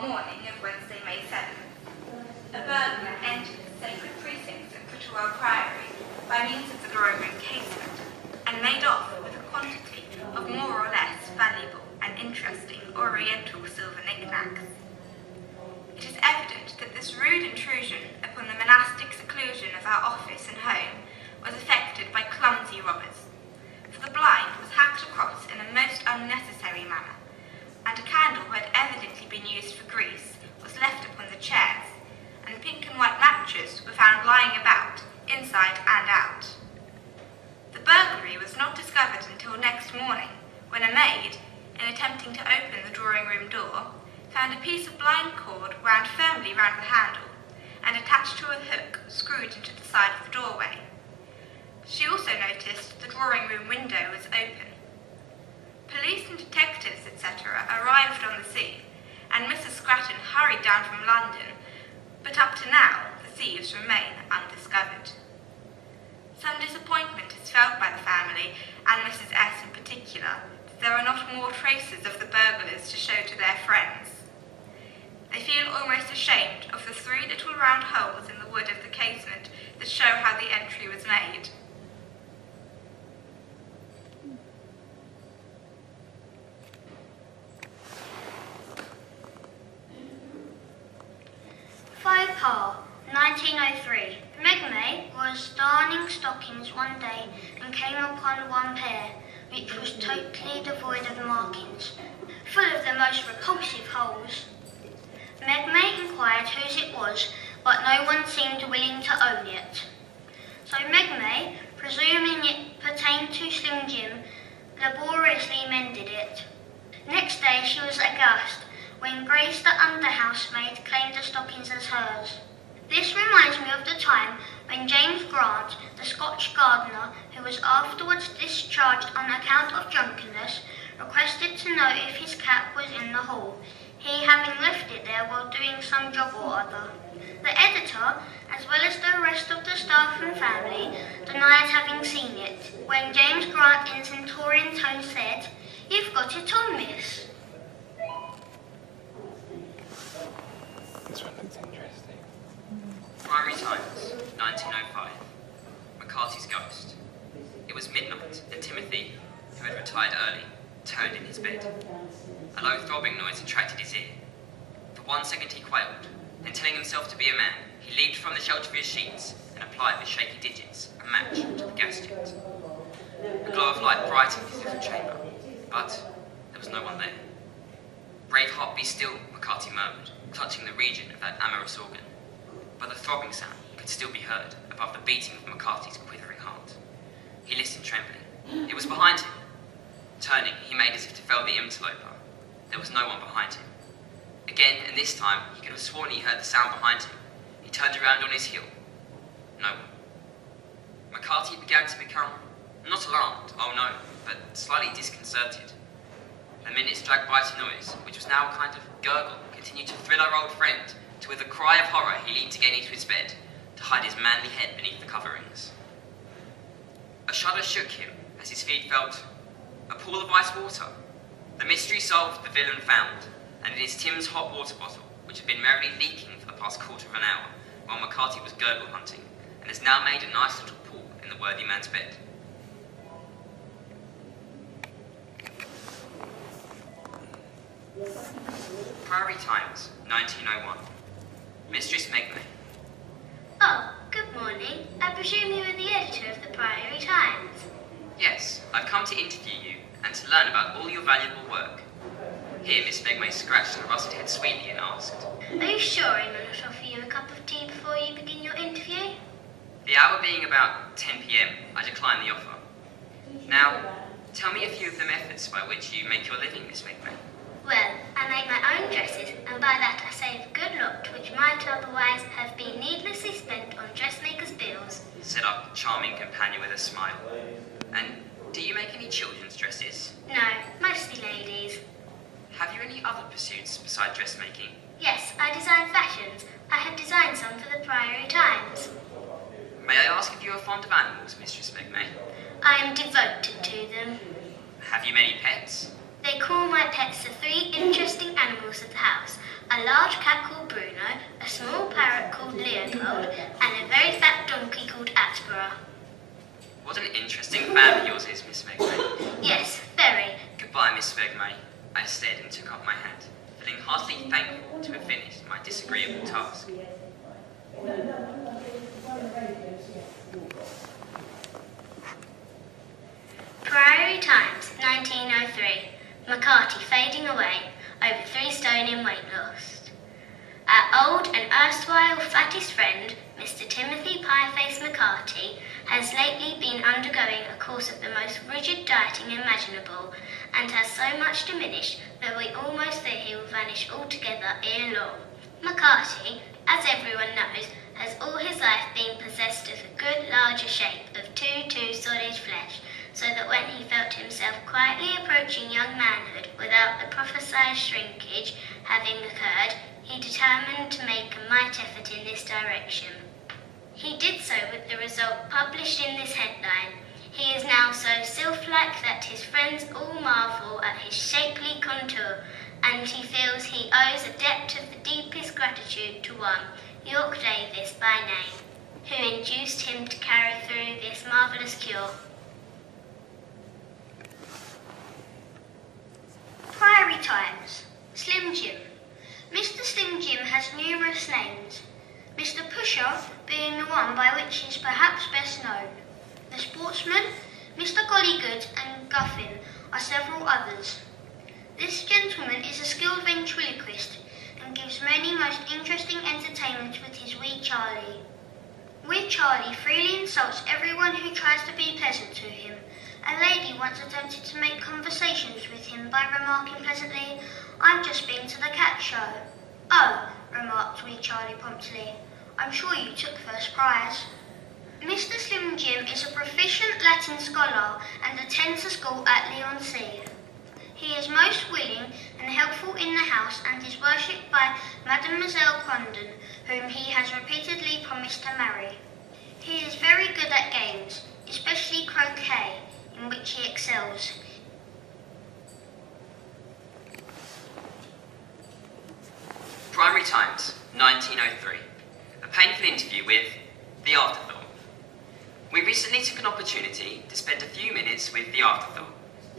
morning of Wednesday, May 7th, a burglar entered the sacred precincts of Prittlewell Priory by means of the drawing room casement and made off with a quantity of more or less valuable and interesting Oriental silver knickknacks. It is evident that this rude intrusion upon the monastic seclusion of our office and home was effected by clumsy robbers, for the blind was hacked across in a most unnecessary manner, and a candle who had evidently been used for grease was left upon the chairs, and pink and white matches were found lying about, inside and out. The burglary was not discovered until next morning, when a maid, in attempting to open the drawing-room door, found a piece of blind cord wound firmly round the handle and attached to a hook screwed into the side of the doorway. She also noticed the drawing-room window was open. Police and detectives, etc., arrived on the scene, and Mrs. Scratton hurried down from London, but up to now the thieves remain undiscovered. Some disappointment is felt by the family, and Mrs. S. in particular, that there are not more traces of the burglars to show to their friends. They feel almost ashamed of the 3 little round holes in the wood of the casement that show how the entry was made. Pa, 1903. Meg May was darning stockings one day and came upon one pair, which was totally devoid of markings, full of the most repulsive holes. Meg May inquired whose it was, but no one seemed willing to own it. So Meg May, presuming it pertained to Slim Jim, laboriously mended it. Next day she was aghast when Grace, the under-housemaid, claimed the stockings as hers. This reminds me of the time when James Grant, the Scotch gardener, who was afterwards discharged on account of drunkenness, requested to know if his cap was in the hall, he having left it there while doing some job or other. The editor, as well as the rest of the staff and family, denied having seen it, when James Grant in stentorian tones said, "You've got it on, miss." This one looks interesting. Priory Times, 1905. McCarthy's ghost. It was midnight, and Timothy, who had retired early, turned in his bed. A low throbbing noise attracted his ear. For 1 second he quailed, then telling himself to be a man, he leaped from the shelter of his sheets and applied with shaky digits a match to the gas jet. A glow of light brightened his little chamber, but there was no one there. "Brave heart, be still," McCarthy murmured, clutching the region of that amorous organ. But the throbbing sound could still be heard above the beating of McCarthy's quivering heart. He listened trembling. It was behind him. Turning, he made as if to fell the interloper. There was no one behind him. Again, and this time, he could have sworn he heard the sound behind him. He turned around on his heel. No one. McCarthy began to become, not alarmed, oh no, but slightly disconcerted. The minutes dragged by to noise, which was now a kind of gurgle, continued to thrill our old friend, till with a cry of horror he leaped again into his bed, to hide his manly head beneath the coverings. A shudder shook him as his feet felt a pool of ice water. The mystery solved, the villain found, and it is Tim's hot water bottle, which had been merrily leaking for the past quarter of an hour, while McCarthy was gurgle hunting, and has now made a nice little pool in the worthy man's bed. Priory Times, 1901. Mistress Meg May. Oh, good morning. I presume you are the editor of the Priory Times. Yes, I've come to interview you and to learn about all your valuable work. Here, Miss Meg May scratched her russet head sweetly and asked, Are you sure I may not offer you a cup of tea before you begin your interview? The hour being about 10 p.m., I decline the offer. Now, tell me a few of the methods by which you make your living, Miss Meg May. Well, I make my own dresses, and by that I save a good lot which might otherwise have been needlessly spent on dressmakers' bills, said our charming companion with a smile. And do you make any children's dresses? No, mostly ladies. Have you any other pursuits besides dressmaking? Yes, I design fashions. I have designed some for the Priory Times. May I ask if you are fond of animals, Mistress Meg May? I am devoted to them. Have you many pets? They call my pets the 3 interesting animals of the house: a a large cat called Bruno, a small parrot called Leopold, and a very fat donkey called Attenborough. What an interesting family yours is, Miss Megway. Yes, very. Goodbye, Miss Megway. I said and took up my hat, feeling heartily thankful to have finished my disagreeable task. Priory Times, 1903. McCarthy fading away, over 3 stone in weight lost. Our old and erstwhile fattest friend, Mr. Timothy Pieface McCarthy, has lately been undergoing a course of the most rigid dieting imaginable, and has so much diminished that we almost fear he will vanish altogether ere long. McCarthy, as everyone knows, has all his life been possessed of a good larger shape of too solid flesh, so that when he felt himself quietly approaching young manhood without the prophesied shrinkage having occurred, he determined to make a might effort in this direction. He did so with the result published in this headline. He is now so sylph-like that his friends all marvel at his shapely contour, and he feels he owes a debt of the deepest gratitude to one, York Davis by name, who induced him to carry through this marvellous cure. Priory Times. Slim Jim. Mr. Slim Jim has numerous names, Mr. Pusher being the one by which he is perhaps best known. The Sportsman, Mr. Gollygood and Guffin are several others. This gentleman is a skilled ventriloquist and gives many most interesting entertainments with his Wee Charlie. Wee Charlie freely insults everyone who tries to be pleasant to him. A lady once attempted to make conversations with him by remarking pleasantly, "I've just been to the cat show." "Oh," remarked Wee Charlie promptly, "I'm sure you took first prize." Mr. Slim Jim is a proficient Latin scholar and attends a school at Southend-on-Sea. He is most willing and helpful in the house and is worshipped by Mademoiselle Crondon, whom he has repeatedly promised to marry. He is very good at games, especially croquet, in which he excels. Priory Times, 1903. A painful interview with The Afterthought. We recently took an opportunity to spend a few minutes with The Afterthought,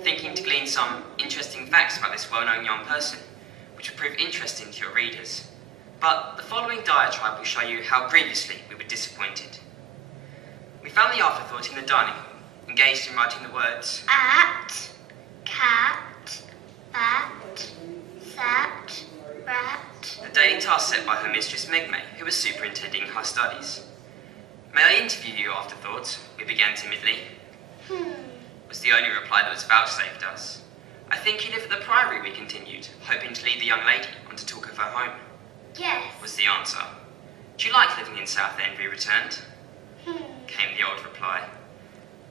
thinking to glean some interesting facts about this well-known young person, which will prove interesting to your readers. But the following diatribe will show you how grievously we were disappointed. We found The Afterthought in the dining hall, engaged in writing the words At, cat, bat, sat, rat. the daily task set by her mistress Megmay, who was superintending her studies. "May I interview you, Afterthought?" we began timidly. Was the only reply that was vouchsafed us. "I think you live at the Priory," we continued, hoping to lead the young lady on to talk of her home. Yes. Was the answer. "Do you like living in Southend?" we returned. Came the old reply.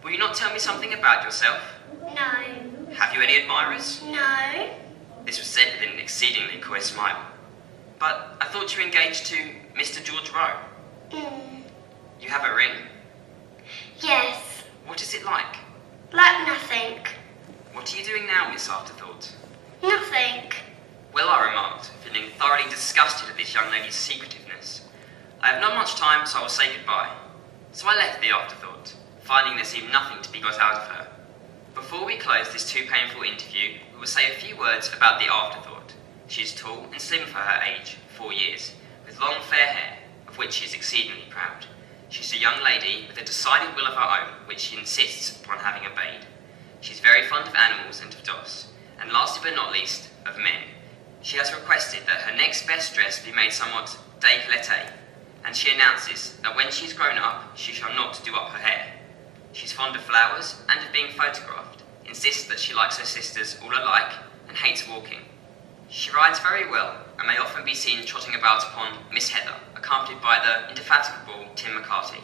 "Will you not tell me something about yourself? No. Have you any admirers?" No. This was said with an exceedingly coy smile. "But I thought you were engaged to Mr. George Rowe. You have a ring? Yes. What is it like? Like nothing. What are you doing now, Miss Afterthought?" Nothing. "Well," I remarked, feeling thoroughly disgusted at this young lady's secretiveness. "I have not much time, so I will say goodbye." So I left The Afterthought, finding there seemed nothing to be got out of her. Before we close this too painful interview, we will say a few words about The Afterthought. She is tall and slim for her age, 4 years, with long fair hair, of which she is exceedingly proud. She is a young lady with a decided will of her own, which she insists upon having obeyed. She is very fond of animals and of dogs, and lastly but not least, of men. She has requested that her next best dress be made somewhat décolleté, and she announces that when she is grown up, she shall not do up her hair. She is fond of flowers and of being photographed, insists that she likes her sisters all alike, and hates walking. She rides very well, and may often be seen trotting about upon Miss Heather, accompanied by the indefatigable Tim McCarthy.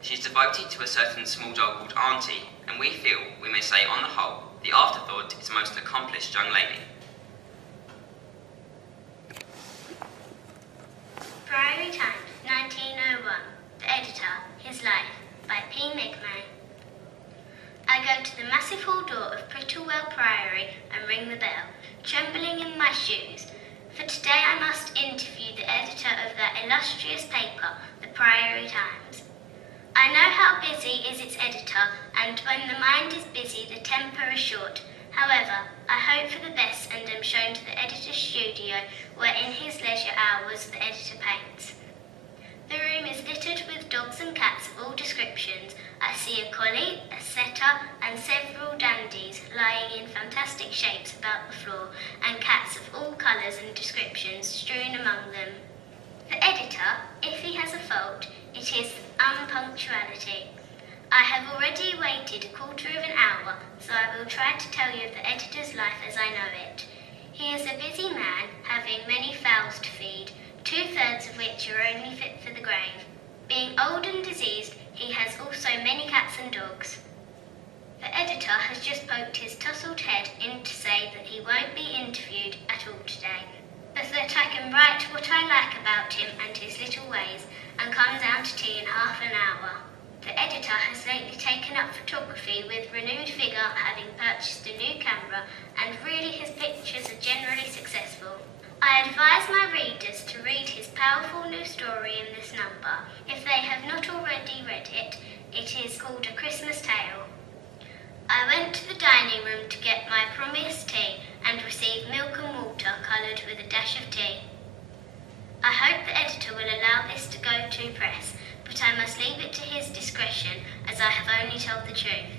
She is devoted to a certain small dog called Auntie, and we feel we may say on the whole, The Afterthought is a most accomplished young lady. Priory Times, 1901. The Editor, His Life, by P. Megmay. I go to the massive hall door of Prittlewell Priory and ring the bell, trembling in my shoes, For today I must interview the editor of that illustrious paper, the Priory Times. I know how busy is its editor, and when the mind is busy the temper is short. However, I hope for the best and am shown to the editor's studio where in his leisure hours the editor paints. The room is littered with dogs and cats of all descriptions. I see a collie, a setter and several dandies lying in fantastic shapes about the floor, and cats of all colours and descriptions strewn among them. The editor, if he has a fault, it is unpunctuality. I have already waited a quarter of an hour, so I will try to tell you of the editor's life as I know it. He is a busy man, having many fowls to feed, 2/3 of which are only fit for the grave. Being old and diseased, he has also many cats and dogs. The editor has just poked his tousled head in to say that he won't be interviewed at all today, but that I can write what I like about him and his little ways, and come down to tea in half an hour. The editor has lately taken up photography with renewed vigour, having purchased a new camera, and really his pictures are generally successful. I advise my readers to read his powerful new story in this number. If they have not already read it, it is called A Christmas Tale. I went to the dining room to get my promised tea and received milk and water coloured with a dash of tea. I hope the editor will allow this to go to press, but I must leave it to his discretion as I have only told the truth.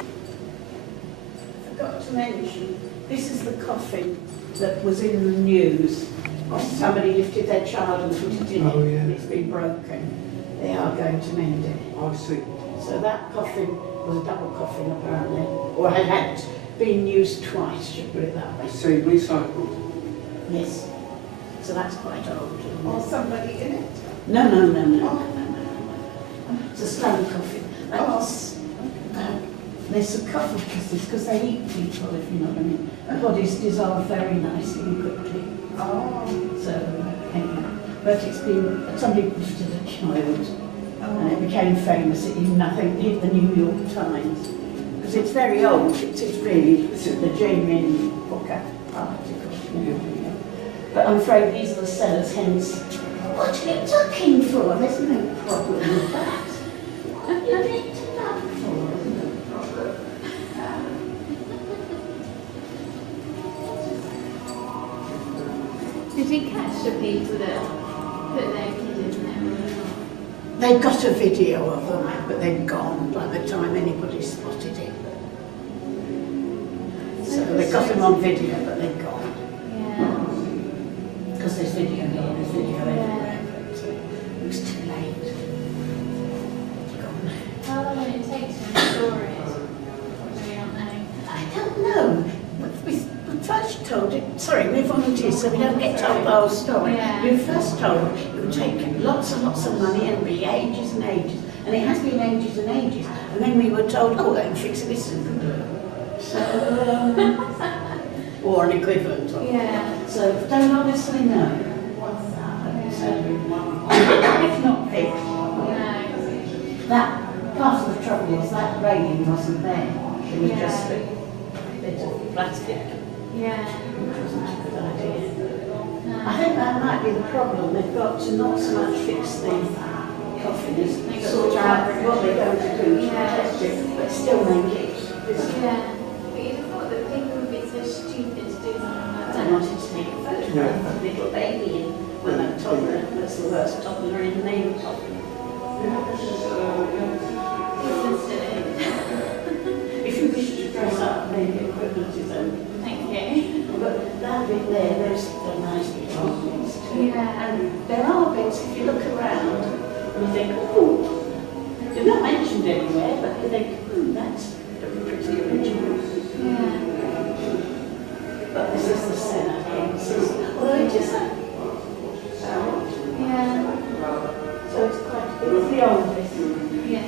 I forgot to mention, this is the coffin that was in the news. Somebody lifted their child and put it in Oh, it, yeah. and it's been broken. They are going to mend it. I see. So that coffin was a double coffin apparently, or had been used twice, should put it that way. I see, recycled. Yes. So that's quite old. isn't it? Or somebody in it? No, no, no, no, no, no, no. It's a stone coffin. That's, there's a couple of cases because they eat people, if you know what I mean. The bodies dissolve very nicely and quickly. Oh. So, anyway. But it's been, somebody lifted a child and it became famous. It even, I think, hit the New York Times. Because it's very old. It's really, this is the genuine Booker article. You know. But I'm afraid these are the sellers, hence, what are you looking for? There's no problem with that. You need to look for, there's no problem. Did he catch the people that put their kid in there? They got a video of them, but they'd gone by the time anybody spotted it. So they got them on video, but they'd gone. Yeah. Because there's video here, there's video everywhere. But it was too late. Gone. How long will it take to restore it? Do we not know? I don't know. We first told it, sorry, we're volunteers, so we don't get told the whole story. Yeah. We were first told it would take lots and lots of money and be ages and ages. And it has been ages and ages. And then we were told, oh, they can fix it this and so, or an equivalent of it. Yeah. So don't honestly know. So, if not fixed, No. that part of the trouble was that railing wasn't there. It was Yeah. just a bit of plastic. Yeah. Which wasn't a good idea. No. I think that might be the problem. They've got to not so much fix the coffin as They've got sort to out try. what they're going to do to Yeah. protect it, but still make it visible. Yeah. But you'd have thought that people would be so stupid to do something like I that. wanted to take a photograph of a little baby in when that toddler, that's the worst toddler in the name coffin. It's just silly. If you wish to dress up, maybe equipment is open. Thank you. But that bit there, there's the nice little bits too. Yeah. And there are bits, if you look around, and you think, oh, they're not mentioned anywhere, but you think, that's pretty original. Yeah. But this is the centre here. Although it is a Yeah. so it's quite, it's the oldest. Yeah.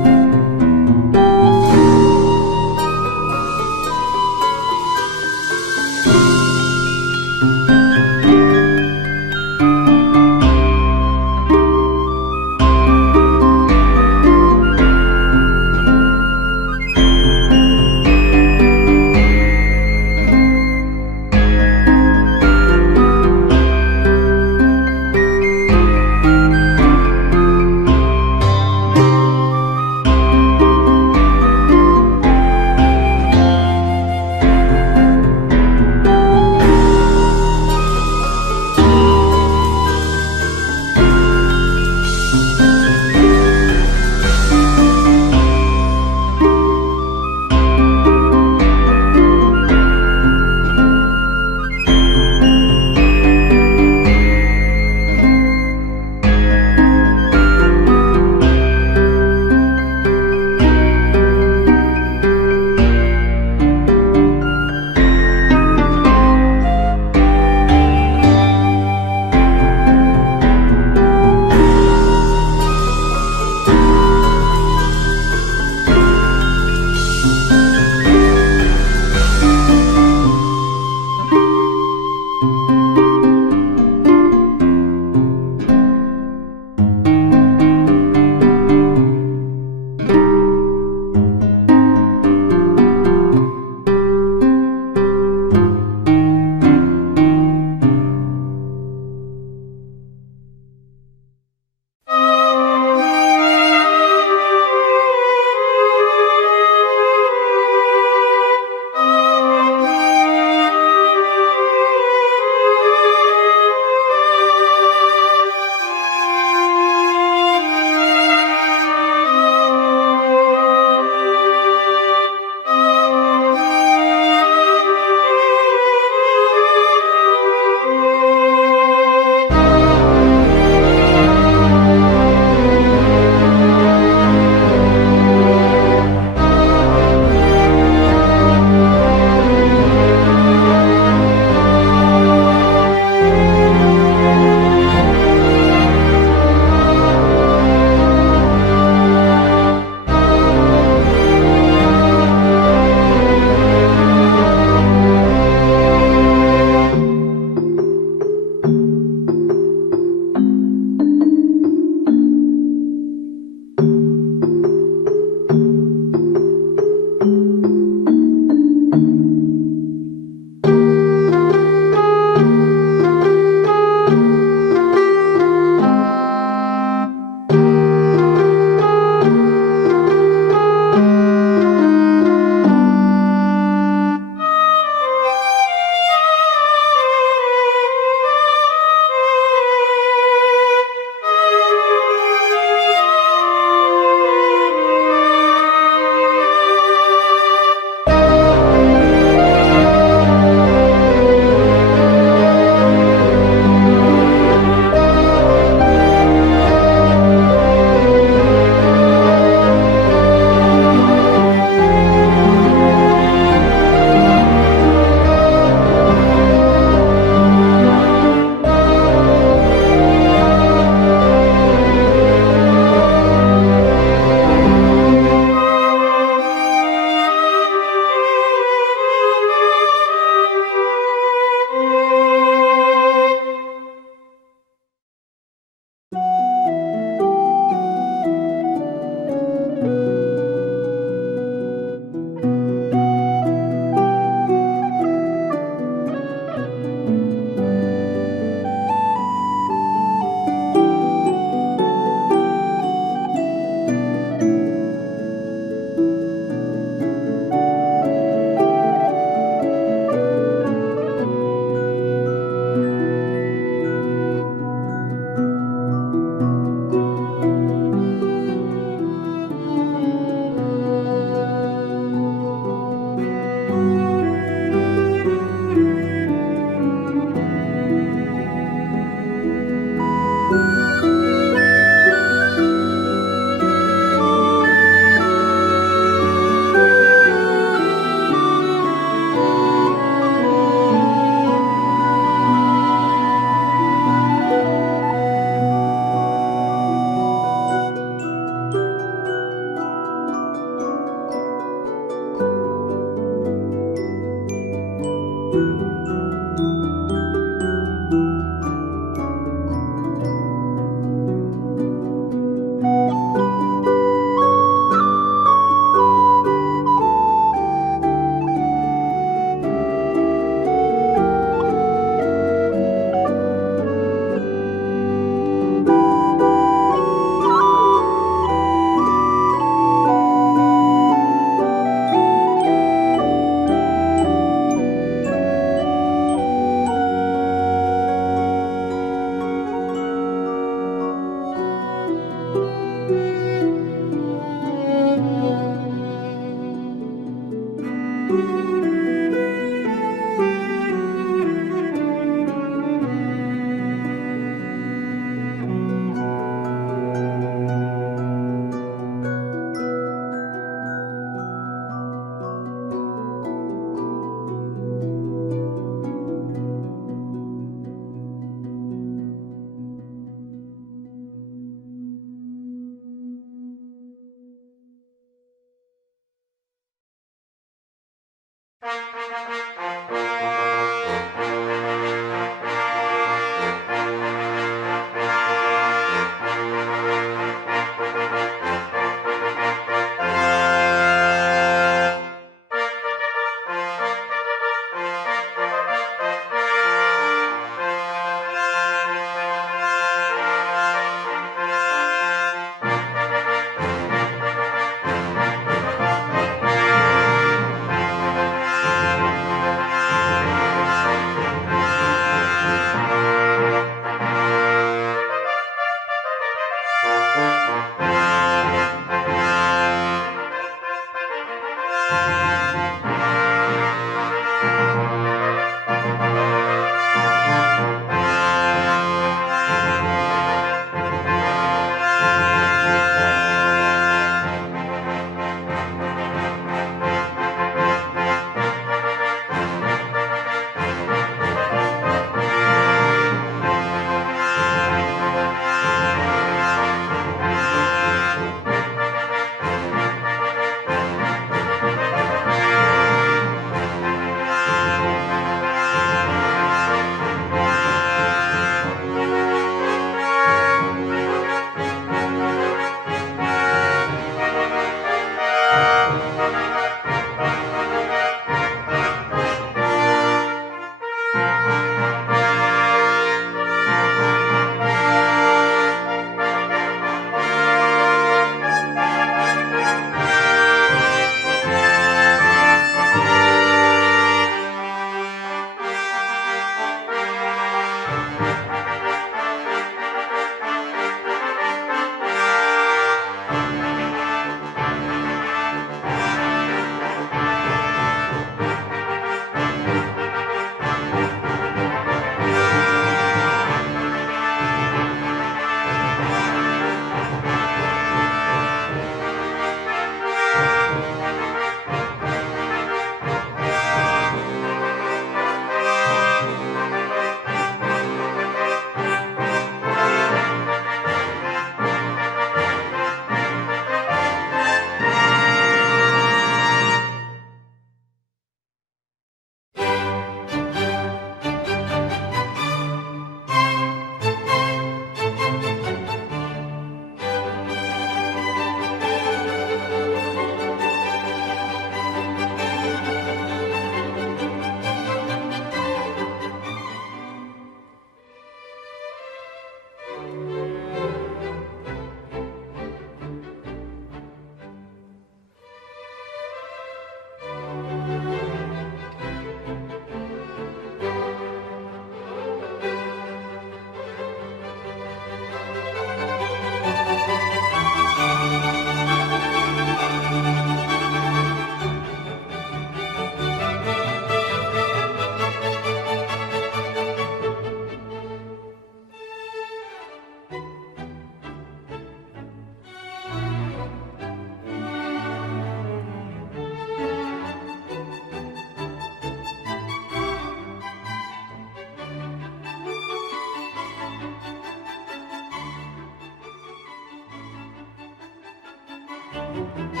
Priory.